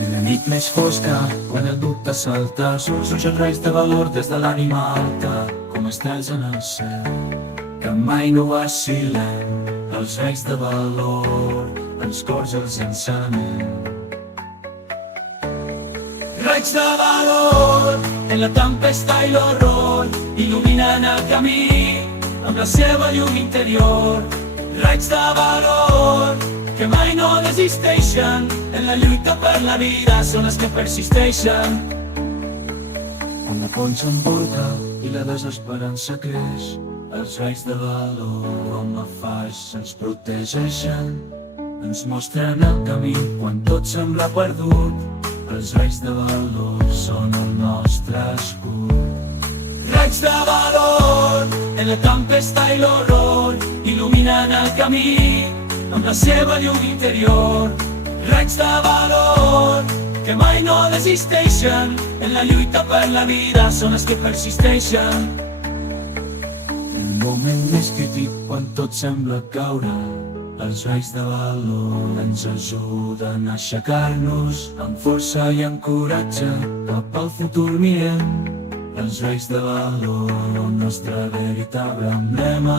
La nit més fosca, quan el dubte salta, surts els reis de valor des de l'ànima alta, com estels en el cel, que mai no vacil·len. Els reis de valor, els cors els encenem. Raigs de valor, en la tempesta i l'horror, il·luminen el camí amb la seva llum interior. Raigs de valor, que mai no desisteixen, en la lluita per la vida són els que persisteixen. Quan la por s'emporta i la desesperança creix, els raigs de valor amb la faixa ens protegeixen, ens mostren el camí quan tot sembla perdut. Els raigs de valor són el nostre escut. Raigs de valor, en la tempesta i l'horror, il·luminen el camí amb la seva llum interior. Raigs de valor, que mai no desisteixen, en la lluita per la vida són els que persisteixen. El moment més crític quan tot sembla caure, els raigs de valor ens ajuden a aixecar-nos amb força i amb coratge cap al futur mirem. Els raigs de valor, el nostre veritable emblema.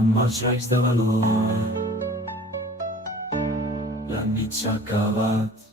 Amb els raigs de valor la nit s'ha acabat.